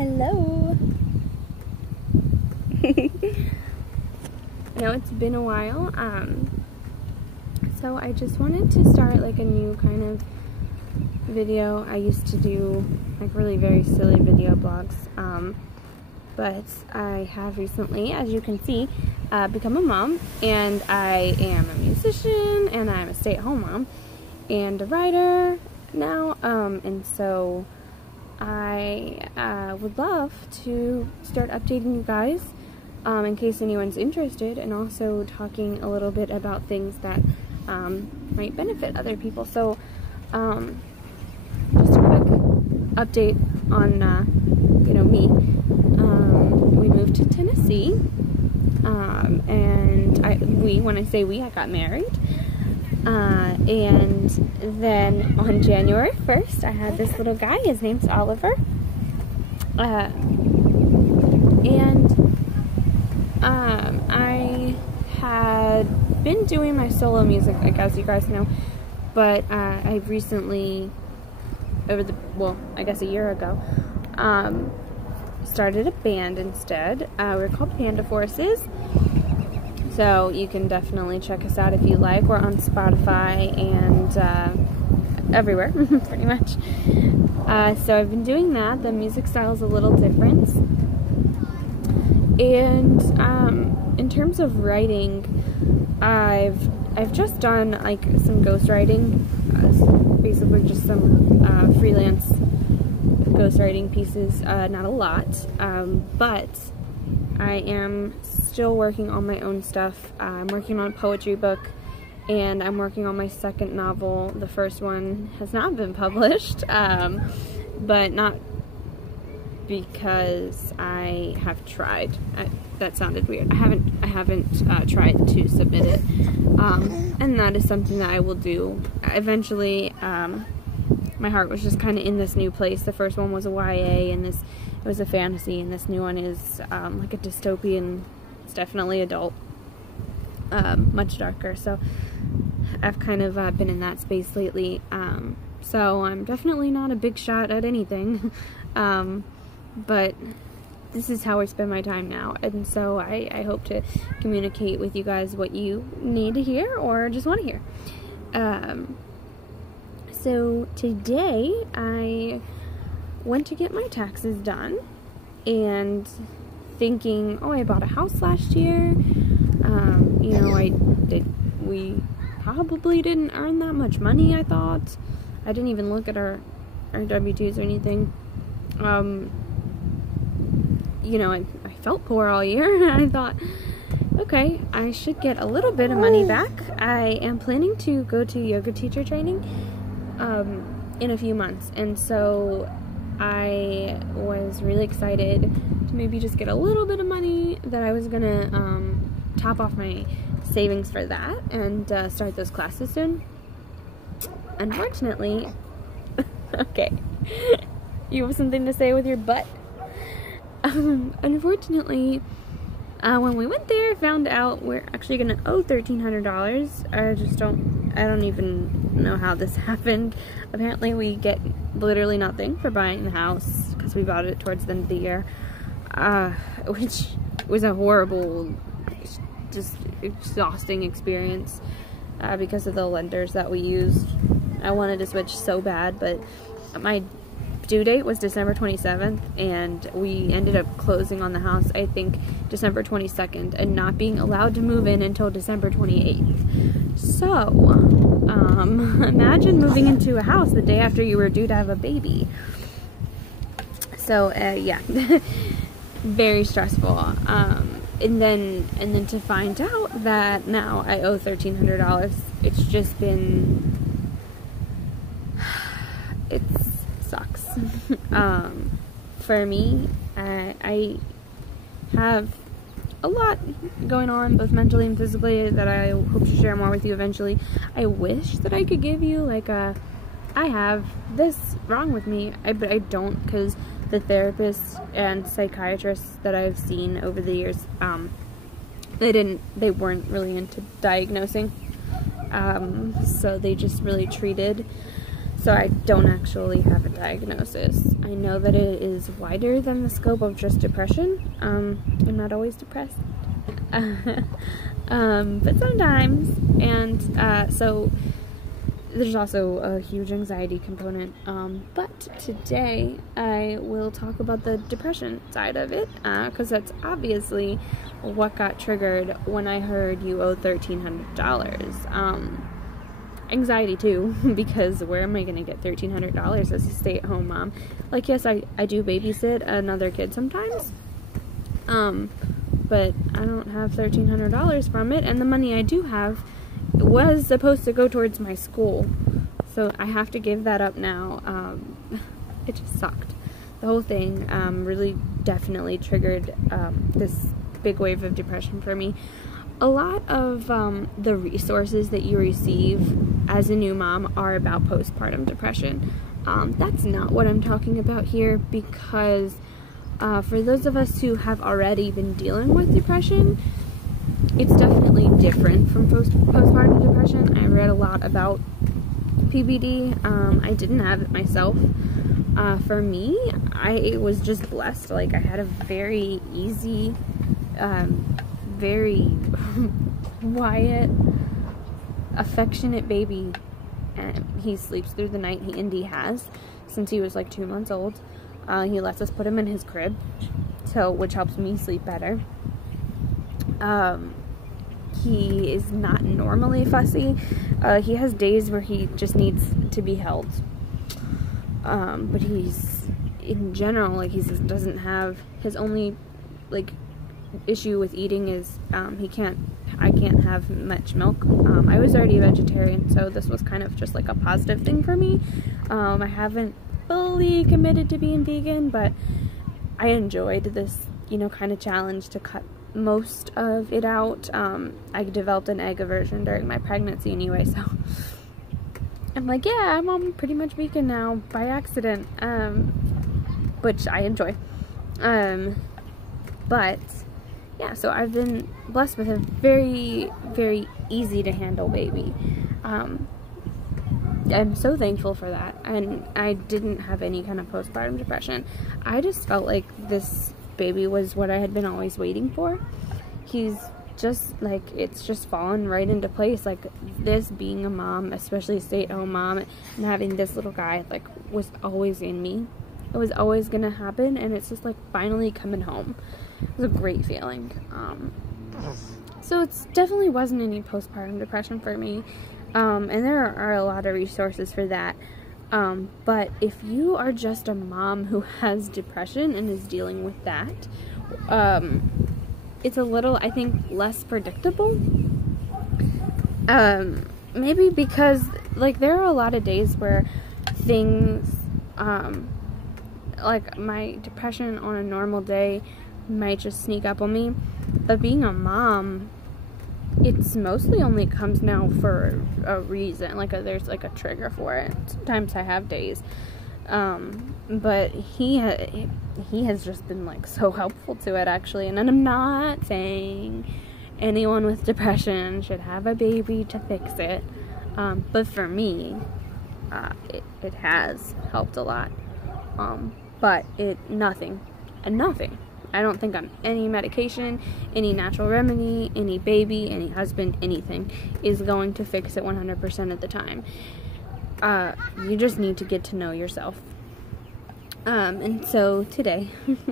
Hello. I know it's been a while, so I just wanted to start like a new kind of video. I used to do like really very silly video blogs, but I have recently, as you can see, become a mom, and I am a musician, and I'm a stay-at-home mom, and a writer now, and so I would love to start updating you guys in case anyone's interested, and also talking a little bit about things that might benefit other people. So just a quick update on me. We moved to Tennessee, and when I say we, I got married. And then on January 1st, I had this little guy. His name's Oliver. I had been doing my solo music, like as you guys know, but I recently, I guess a year ago, started a band instead. We're called Panda Forces. So you can definitely check us out if you like. We're on Spotify and everywhere, pretty much. So I've been doing that. The music style is a little different. And in terms of writing, I've just done like some ghostwriting, basically just some freelance ghostwriting pieces. Not a lot, but I am still working on my own stuff. I'm working on a poetry book, and I'm working on my second novel. The first one has not been published, but not because I have tried. That sounded weird. I haven't tried to submit it, and that is something that I will do eventually. My heart was just kind of in this new place. The first one was a YA, and it was a fantasy, and this new one is like a dystopian. It's definitely adult, much darker. So I've kind of been in that space lately. So I'm definitely not a big shot at anything, but this is how I spend my time now, and so I hope to communicate with you guys what you need to hear or just want to hear. So today I went to get my taxes done, and thinking, oh, I bought a house last year. We probably didn't earn that much money, I thought. I didn't even look at our W-2s or anything. I felt poor all year, and I thought, okay, I should get a little bit of money back. I am planning to go to yoga teacher training in a few months, and so I was really excited to maybe just get a little bit of money that I was gonna top off my savings for that, and start those classes soon. Unfortunately, okay, you have something to say with your butt? Unfortunately, when we went there, found out we're actually gonna owe $1,300. I don't even know how this happened. Apparently we get literally nothing for buying the house, because we bought it towards the end of the year, which was a horrible, just exhausting experience, because of the lenders that we used. I wanted to switch so bad, but my due date was December 27th, and we ended up closing on the house, I think, December 22nd, and not being allowed to move in until December 28th. So, imagine moving into a house the day after you were due to have a baby. So, yeah, very stressful. And then to find out that now I owe $1,300, it's just been, it sucks. For me, I have a lot going on, both mentally and physically, that I hope to share more with you eventually. I wish that I could give you like I have this wrong with me, but I don't, because the therapists and psychiatrists that I've seen over the years, they weren't really into diagnosing, so they just really treated So I don't actually have a diagnosis. I know that it is wider than the scope of just depression. I'm not always depressed. But sometimes. And so there's also a huge anxiety component. But today I will talk about the depression side of it, because that's obviously what got triggered when I heard you owe $1,300. Anxiety too, because where am I going to get $1,300 as a stay-at-home mom? Like, yes, I do babysit another kid sometimes, but I don't have $1,300 from it, and the money I do have was supposed to go towards my school, so I have to give that up now. It just sucked. The whole thing really definitely triggered this big wave of depression for me. A lot of the resources that you receive as a new mom are about postpartum depression. That's not what I'm talking about here, because for those of us who have already been dealing with depression, it's definitely different from postpartum depression. I read a lot about PPD. I didn't have it myself. For me, I was just blessed. Like, I had a very easy, very quiet, affectionate baby, and he sleeps through the night. He has since he was like 2 months old. He lets us put him in his crib, which helps me sleep better. He is not normally fussy. He has days where he just needs to be held, but he's, in general, like, he doesn't have, his only like issue with eating is I can't have much milk. I was already a vegetarian, so this was kind of just like a positive thing for me. I haven't fully committed to being vegan, but I enjoyed this, kind of challenge to cut most of it out. I developed an egg aversion during my pregnancy anyway, so I'm like, yeah, I'm pretty much vegan now by accident, which I enjoy. But yeah, so I've been blessed with a very, very easy to handle baby. I'm so thankful for that, and I didn't have any kind of postpartum depression. I just felt like this baby was what I had been always waiting for. He's just like, it's just fallen right into place. Like, this being a mom, especially a stay-at-home mom, and having this little guy, like, was always in me. It was always gonna happen, and it's just like finally coming home. It was a great feeling. So it definitely wasn't any postpartum depression for me. And there are a lot of resources for that. But if you are just a mom who has depression and is dealing with that, it's a little, I think, less predictable. Maybe because, like, there are a lot of days where things, like, my depression on a normal day might just sneak up on me. But being a mom, it's mostly only comes now for a reason. Like, there's like a trigger for it. Sometimes I have days. But he has just been, like, so helpful to it, actually. And I'm not saying anyone with depression should have a baby to fix it. But for me, it has helped a lot. But nothing. I don't think on any medication, any natural remedy, any baby, any husband, anything is going to fix it 100% of the time. You just need to get to know yourself. And so today,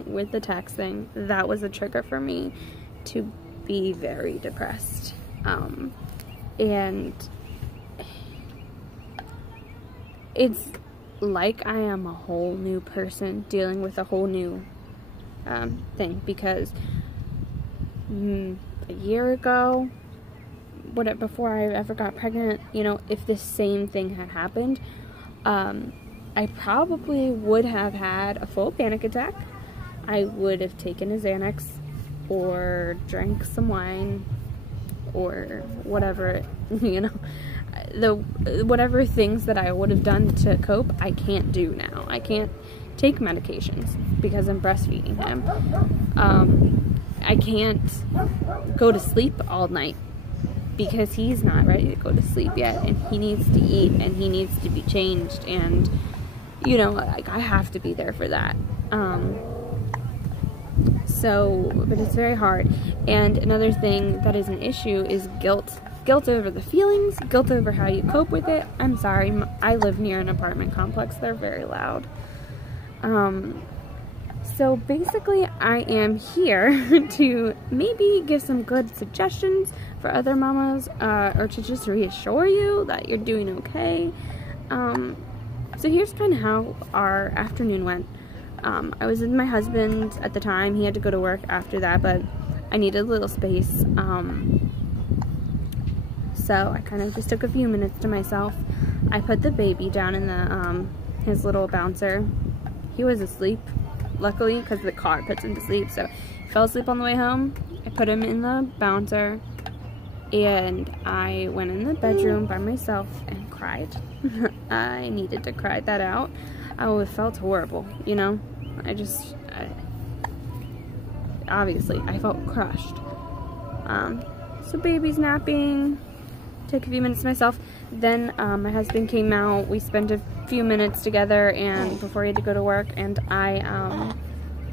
with the tax thing, that was a trigger for me to be very depressed. And it's like I am a whole new person dealing with a whole new thing, because a year ago, before I ever got pregnant, if this same thing had happened, I probably would have had a full panic attack. I would have taken a Xanax or drank some wine or whatever, whatever things that I would have done to cope, I can't do now. I can't take medications because I'm breastfeeding him. I can't go to sleep all night because he's not ready to go to sleep yet, and he needs to eat, and he needs to be changed, and, you know, like, I have to be there for that. But it's very hard. And another thing that is an issue is guilt. Guilt over the feelings, guilt over how you cope with it. I'm sorry, I live near an apartment complex. They're very loud. So basically, I am here to maybe give some good suggestions for other mamas, or to just reassure you that you're doing okay. So here's kind of how our afternoon went. I was with my husband at the time. He had to go to work after that, but I needed a little space. So I kind of just took a few minutes to myself. I put the baby down in the his little bouncer. He was asleep, luckily, because the car puts him to sleep. So he fell asleep on the way home. I put him in the bouncer, and I went in the bedroom by myself and cried. I needed to cry that out. I felt horrible, you know. Obviously, I felt crushed. So baby's napping. Took a few minutes to myself. Then my husband came out. We spent a few minutes together, and before he had to go to work, and I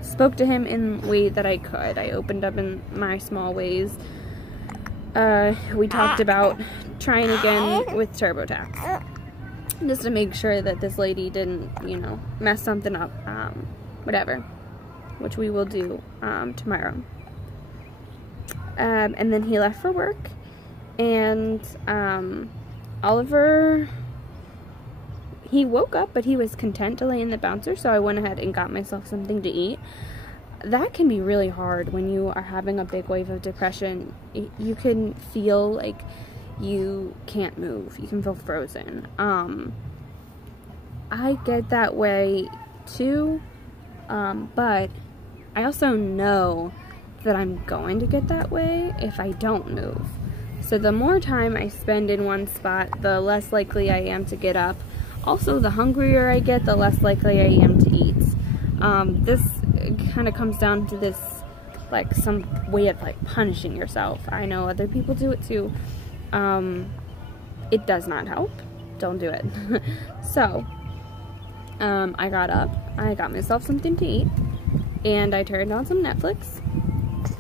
spoke to him in the way that I could. I opened up in my small ways. We talked about trying again with TurboTax, just to make sure that this lady didn't, you know, mess something up, whatever, which we will do tomorrow. And then he left for work, and Oliver, he woke up, but he was content to lay in the bouncer, so I went ahead and got myself something to eat. That can be really hard when you are having a big wave of depression. You can feel like you can't move. You can feel frozen. I get that way too, but I also know that I'm going to get that way if I don't move. So the more time I spend in one spot, the less likely I am to get up. Also, the hungrier I get, the less likely I am to eat. This kind of comes down to this, like, some way of, like, punishing yourself. I know other people do it too. It does not help. Don't do it. So, I got up, I got myself something to eat, and I turned on some Netflix.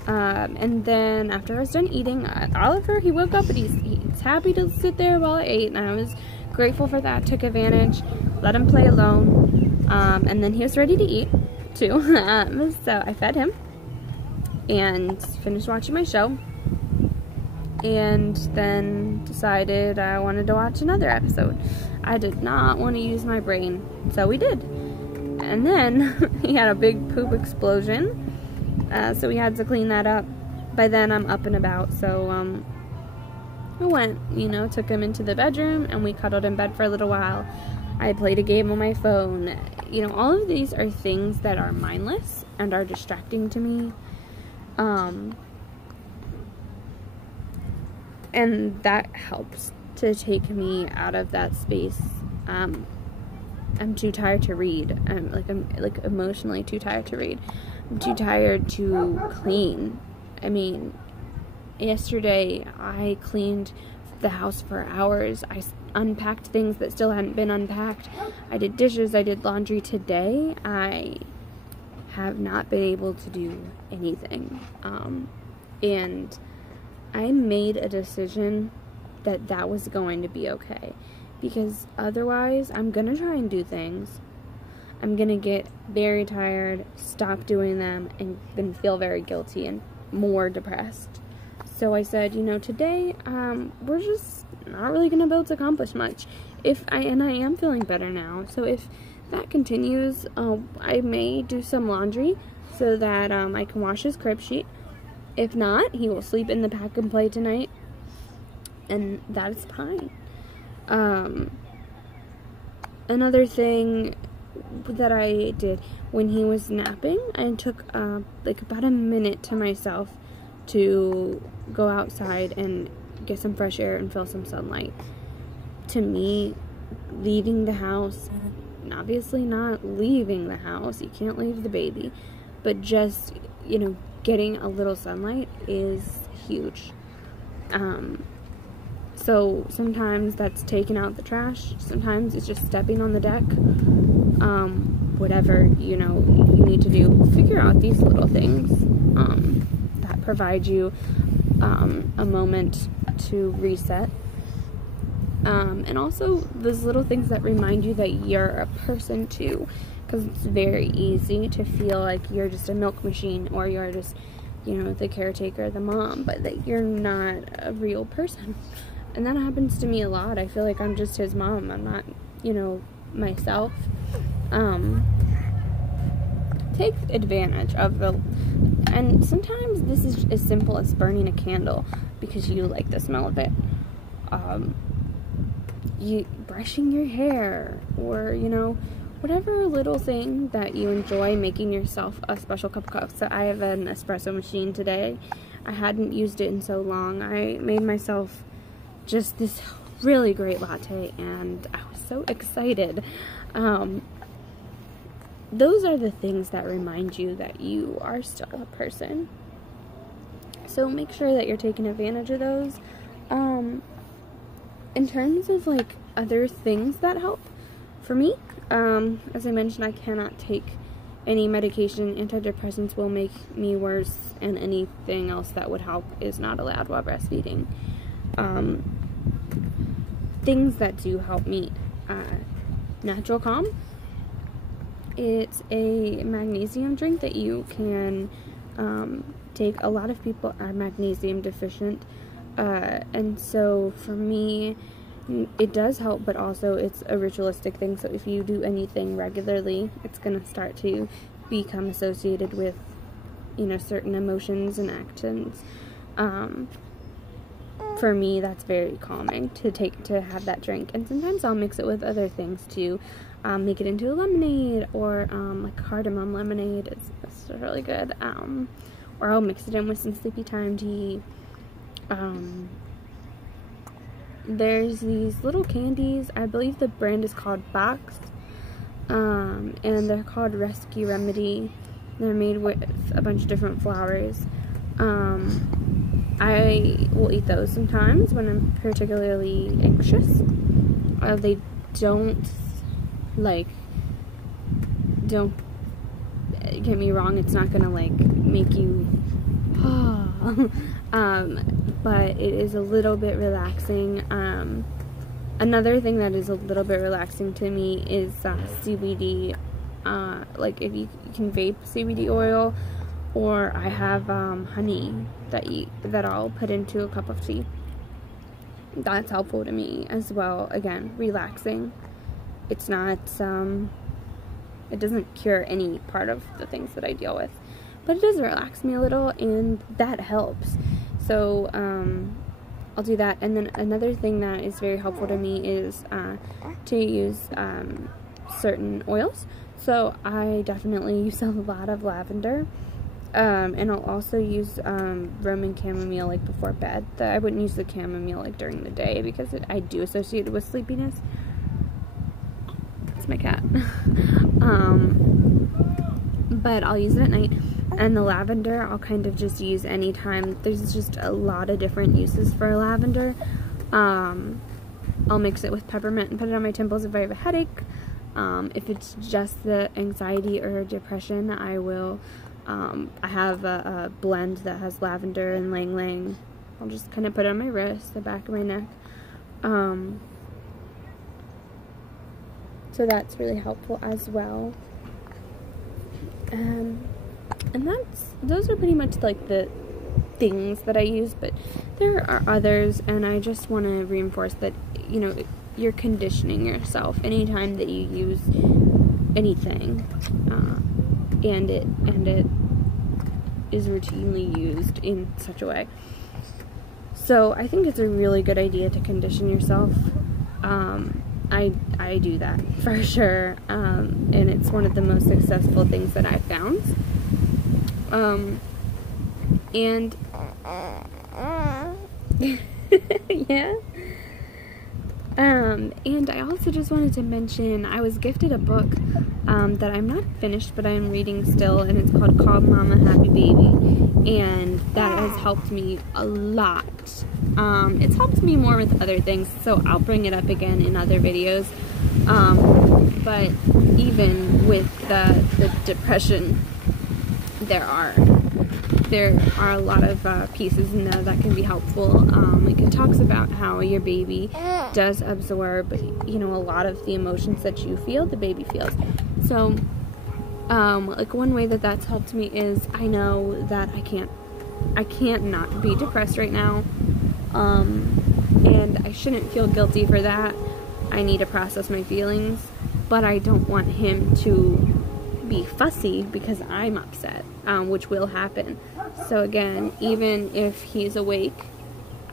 And then after I was done eating, Oliver, he woke up and he's happy to sit there while I ate, and I was grateful for that. Took advantage, let him play alone, and then he was ready to eat too. So I fed him and finished watching my show, and then decided I wanted to watch another episode. I did not want to use my brain, so we did. And then he had a big poop explosion, so we had to clean that up. By then I'm up and about, so I went, you know, took him into the bedroom, and we cuddled in bed for a little while. I played a game on my phone. You know, all of these are things that are mindless and are distracting to me. And that helps to take me out of that space. I'm too tired to read. I'm like emotionally too tired to read. I'm too tired to clean. I mean, yesterday I cleaned the house for hours. I unpacked things that still hadn't been unpacked. I did dishes, I did laundry. Today I have not been able to do anything. And I made a decision that that was going to be okay, because otherwise I'm gonna try and do things. I'm gonna get very tired, stop doing them, and then feel very guilty and more depressed. So I said, you know, today we're just not really gonna be able to accomplish much. And I am feeling better now. So if that continues, I may do some laundry so that I can wash his crib sheet. If not, he will sleep in the pack and play tonight, and that is fine. Another thing that I did when he was napping, I took like about a minute to myself to go outside and get some fresh air and feel some sunlight. To me, leaving the house, and obviously not leaving the house, you can't leave the baby, but just, you know, getting a little sunlight is huge. So sometimes that's taking out the trash, sometimes it's just stepping on the deck. Whatever, you know, you need to do, figure out these little things that provide you a moment to reset. And also those little things that remind you that you're a person too, because it's very easy to feel like you're just a milk machine, or you're just, you know, the caretaker, the mom, but that you're not a real person. And that happens to me a lot. I feel like I'm just his mom. I'm not, you know, myself. Take advantage of and sometimes this is as simple as burning a candle because you like the smell of it. You brushing your hair, or, you know, whatever little thing that you enjoy, making yourself a special cup of coffee. So I have an espresso machine today. I hadn't used it in so long. I made myself just this really great latte, and I was so excited. Those are the things that remind you that you are still a person. So make sure that you're taking advantage of those. In terms of like other things that help for me, as I mentioned, I cannot take any medication. Antidepressants will make me worse, and anything else that would help is not allowed while breastfeeding. Things that do help me, Natural Calm. It's a magnesium drink that you can take. A lot of people are magnesium deficient, and so for me it does help, but also it's a ritualistic thing, so if you do anything regularly, it's going to start to become associated with, you know, certain emotions and actions. For me, that's very calming to have that drink, and sometimes I'll mix it with other things too. Make it into a lemonade, or like cardamom lemonade. It's really good. Or I'll mix it in with some sleepy time tea. There's these little candies. I believe the brand is called Box, and they're called Rescue Remedy. They're made with a bunch of different flowers. I will eat those sometimes when I'm particularly anxious. They don't get me wrong, it's not gonna like make you but it is a little bit relaxing. Another thing that is a little bit relaxing to me is CBD. Like if you can vape CBD oil, or I have honey that I'll put into a cup of tea. That's helpful to me as well. Again, relaxing. It's not, it doesn't cure any part of the things that I deal with, but it does relax me a little, and that helps. So, I'll do that. And then another thing that is very helpful to me is, to use, certain oils. So I definitely use a lot of lavender, and I'll also use, Roman chamomile, like, before bed. I wouldn't use the chamomile, like, during the day, because I do associate it with sleepiness. My cat. But I'll use it at night. And the lavender I'll kind of just use anytime. There's just a lot of different uses for lavender. I'll mix it with peppermint and put it on my temples if I have a headache. If it's just the anxiety or depression, I will, I have a blend that has lavender and ylang ylang. I'll just kind of put it on my wrist, the back of my neck. So that's really helpful as well. And those are pretty much like the things that I use, but there are others, and I just want to reinforce that, you know, you're conditioning yourself anytime that you use anything, and it is routinely used in such a way. So I think it's a really good idea to condition yourself. I do that for sure, and it's one of the most successful things that I've found. And yeah, And I also just wanted to mention, I was gifted a book that I'm not finished, but I'm reading still, and it's called Mama Happy Baby, and that has helped me a lot. It's helped me more with other things, so I'll bring it up again in other videos. But even with the depression, there are a lot of pieces in there that can be helpful. Like it talks about how your baby does absorb, you know, a lot of the emotions that you feel, the baby feels. So, like one way that that's helped me is I know that I can't not be depressed right now, and I shouldn't feel guilty for that. I need to process my feelings, but I don't want him to be fussy because I'm upset, which will happen. So again, even if he's awake,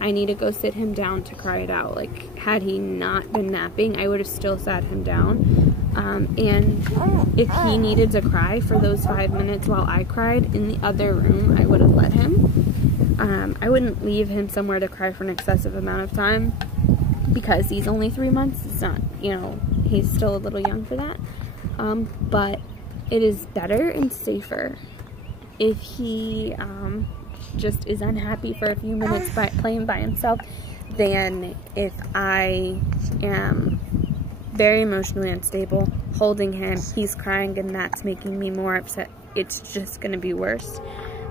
I need to go sit him down to cry it out. Like, had he not been napping, I would have still sat him down. And if he needed to cry for those 5 minutes while I cried in the other room, I would have let him. I wouldn't leave him somewhere to cry for an excessive amount of time because he's only 3 months. It's not, you know, he's still a little young for that. But it is better and safer if he just is unhappy for a few minutes by playing by himself than if I am very emotionally unstable, holding him, he's crying, and that's making me more upset. It's just going to be worse.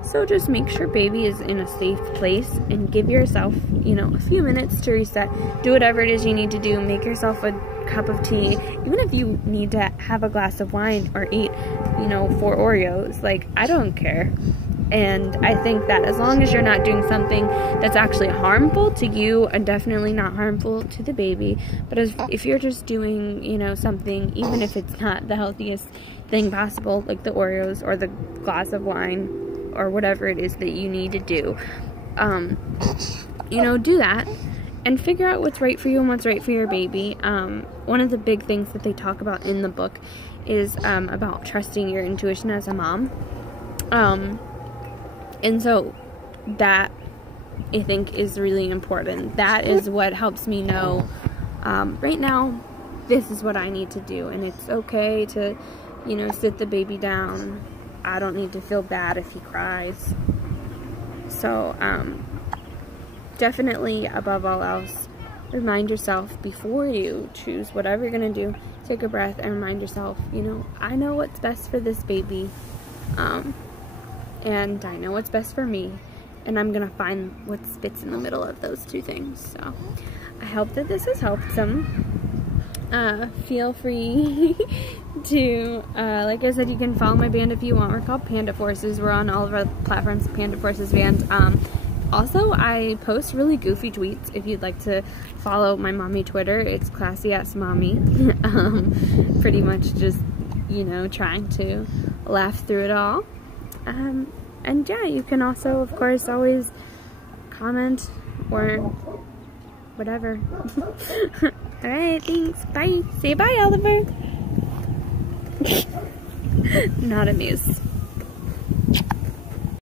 So just make sure baby is in a safe place and give yourself, you know, a few minutes to reset. Do whatever it is you need to do. Make yourself a cup of tea. Even if you need to have a glass of wine or eat, you know, 4 Oreos. Like, I don't care. And I think that as long as you're not doing something that's actually harmful to you and definitely not harmful to the baby, but if you're just doing, you know, something, even if it's not the healthiest thing possible, like the Oreos or the glass of wine or whatever it is that you need to do, you know, do that and figure out what's right for you and what's right for your baby. One of the big things that they talk about in the book is about trusting your intuition as a mom. And so that, I think, is really important. That is what helps me know, right now, this is what I need to do. And it's okay to, you know, sit the baby down. I don't need to feel bad if he cries. So, definitely, above all else, remind yourself before you choose whatever you're going to do, take a breath and remind yourself, you know, I know what's best for this baby. And I know what's best for me, and I'm gonna find what fits in the middle of those two things. So I hope that this has helped some. Feel free to, like I said, you can follow my band if you want. We're called Panda Forces. We're on all of our platforms, Panda Forces Band. Also, I post really goofy tweets if you'd like to follow my mommy Twitter. It's classy@mommy. Pretty much just, you know, trying to laugh through it all. And yeah, you can also, of course, always comment or whatever. Alright, thanks. Bye. Say bye, Oliver. Not amused.